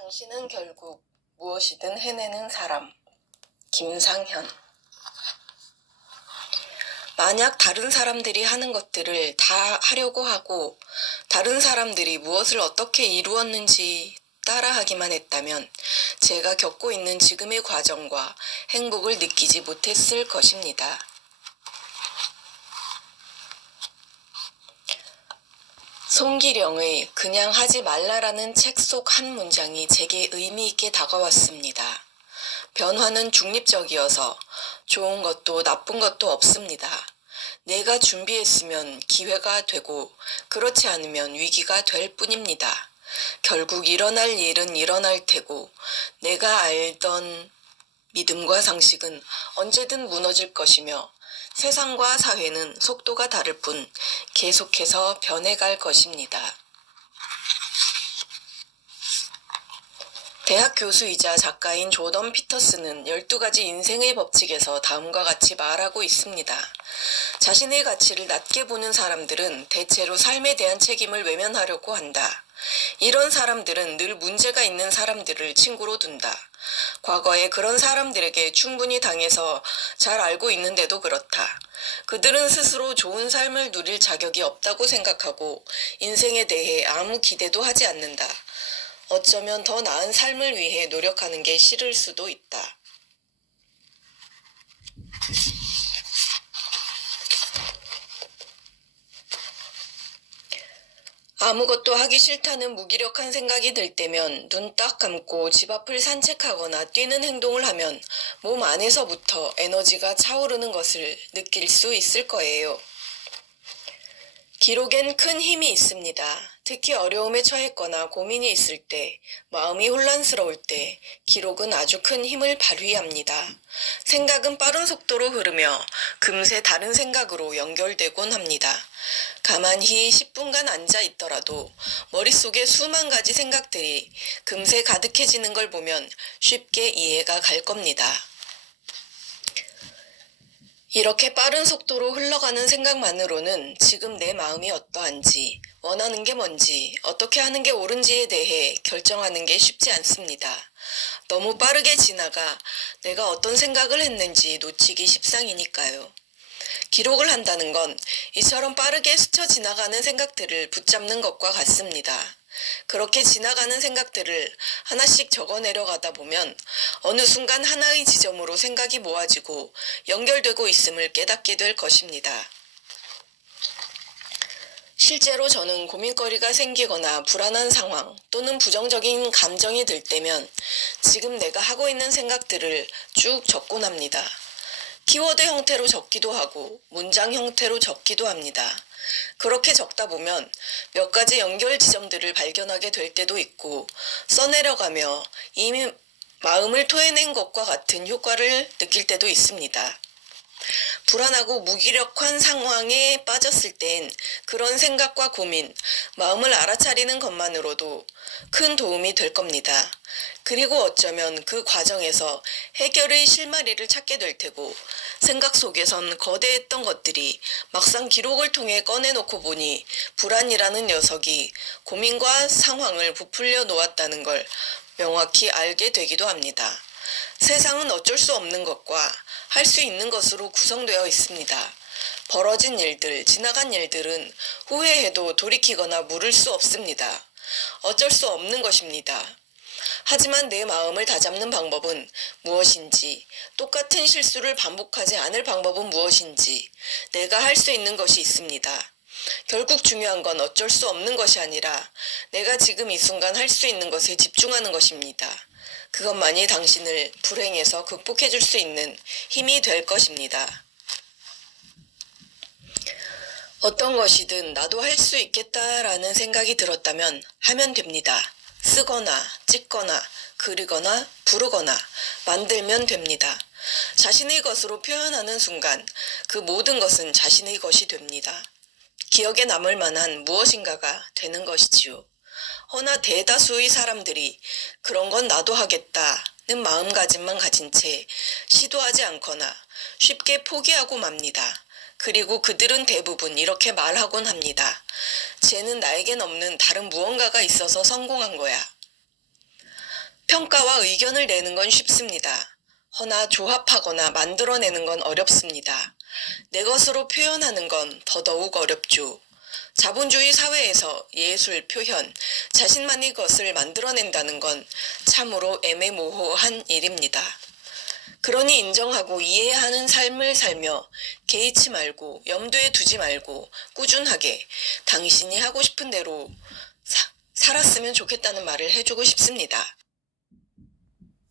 당신은 결국 무엇이든 해내는 사람. 김상현. 만약 다른 사람들이 하는 것들을 다 하려고 하고 다른 사람들이 무엇을 어떻게 이루었는지 따라하기만 했다면 제가 겪고 있는 지금의 과정과 행복을 느끼지 못했을 것입니다. 송기령의 그냥 하지 말라라는 책 속 한 문장이 제게 의미 있게 다가왔습니다. 변화는 중립적이어서 좋은 것도 나쁜 것도 없습니다. 내가 준비했으면 기회가 되고 그렇지 않으면 위기가 될 뿐입니다. 결국 일어날 일은 일어날 테고 내가 알던 믿음과 상식은 언제든 무너질 것이며 세상과 사회는 속도가 다를 뿐 계속해서 변해갈 것입니다. 대학 교수이자 작가인 조던 피터스는 12가지 인생의 법칙에서 다음과 같이 말하고 있습니다. 자신의 가치를 낮게 보는 사람들은 대체로 삶에 대한 책임을 외면하려고 한다. 이런 사람들은 늘 문제가 있는 사람들을 친구로 둔다. 과거에 그런 사람들에게 충분히 당해서 잘 알고 있는데도 그렇다. 그들은 스스로 좋은 삶을 누릴 자격이 없다고 생각하고 인생에 대해 아무 기대도 하지 않는다. 어쩌면 더 나은 삶을 위해 노력하는 게 싫을 수도 있다. 아무것도 하기 싫다는 무기력한 생각이 들 때면 눈 딱 감고 집 앞을 산책하거나 뛰는 행동을 하면 몸 안에서부터 에너지가 차오르는 것을 느낄 수 있을 거예요. 기록엔 큰 힘이 있습니다. 특히 어려움에 처했거나 고민이 있을 때, 마음이 혼란스러울 때, 기록은 아주 큰 힘을 발휘합니다. 생각은 빠른 속도로 흐르며 금세 다른 생각으로 연결되곤 합니다. 가만히 10분간 앉아 있더라도 머릿속에 수만 가지 생각들이 금세 가득해지는 걸 보면 쉽게 이해가 갈 겁니다. 이렇게 빠른 속도로 흘러가는 생각만으로는 지금 내 마음이 어떠한지, 원하는 게 뭔지, 어떻게 하는 게 옳은지에 대해 결정하는 게 쉽지 않습니다. 너무 빠르게 지나가 내가 어떤 생각을 했는지 놓치기 십상이니까요. 기록을 한다는 건 이처럼 빠르게 스쳐 지나가는 생각들을 붙잡는 것과 같습니다. 그렇게 지나가는 생각들을 하나씩 적어 내려가다 보면 어느 순간 하나의 지점으로 생각이 모아지고 연결되고 있음을 깨닫게 될 것입니다. 실제로 저는 고민거리가 생기거나 불안한 상황 또는 부정적인 감정이 들 때면 지금 내가 하고 있는 생각들을 쭉 적곤 합니다. 키워드 형태로 적기도 하고 문장 형태로 적기도 합니다. 그렇게 적다 보면 몇 가지 연결 지점들을 발견하게 될 때도 있고 써내려가며 이미 마음을 토해낸 것과 같은 효과를 느낄 때도 있습니다. 불안하고 무기력한 상황에 빠졌을 땐 그런 생각과 고민, 마음을 알아차리는 것만으로도 큰 도움이 될 겁니다. 그리고 어쩌면 그 과정에서 해결의 실마리를 찾게 될 테고 생각 속에선 거대했던 것들이 막상 기록을 통해 꺼내놓고 보니 불안이라는 녀석이 고민과 상황을 부풀려 놓았다는 걸 명확히 알게 되기도 합니다. 세상은 어쩔 수 없는 것과 할 수 있는 것으로 구성되어 있습니다. 벌어진 일들, 지나간 일들은 후회해도 돌이키거나 물을 수 없습니다. 어쩔 수 없는 것입니다. 하지만 내 마음을 다잡는 방법은 무엇인지, 똑같은 실수를 반복하지 않을 방법은 무엇인지, 내가 할 수 있는 것이 있습니다. 결국 중요한 건 어쩔 수 없는 것이 아니라 내가 지금 이 순간 할 수 있는 것에 집중하는 것입니다. 그것만이 당신을 불행에서 극복해 줄 수 있는 힘이 될 것입니다. 어떤 것이든 나도 할 수 있겠다라는 생각이 들었다면 하면 됩니다. 쓰거나 찍거나 그리거나 부르거나 만들면 됩니다. 자신의 것으로 표현하는 순간 그 모든 것은 자신의 것이 됩니다. 기억에 남을 만한 무엇인가가 되는 것이지요. 허나 대다수의 사람들이 그런 건 나도 하겠다는 마음가짐만 가진 채 시도하지 않거나 쉽게 포기하고 맙니다. 그리고 그들은 대부분 이렇게 말하곤 합니다. 쟤는 나에겐 없는 다른 무언가가 있어서 성공한 거야. 평가와 의견을 내는 건 쉽습니다. 허나 조합하거나 만들어내는 건 어렵습니다. 내 것으로 표현하는 건 더더욱 어렵죠. 자본주의 사회에서 예술, 표현, 자신만의 것을 만들어낸다는 건 참으로 애매모호한 일입니다. 그러니 인정하고 이해하는 삶을 살며 개의치 말고 염두에 두지 말고 꾸준하게 당신이 하고 싶은 대로 사- 살았으면 좋겠다는 말을 해주고 싶습니다.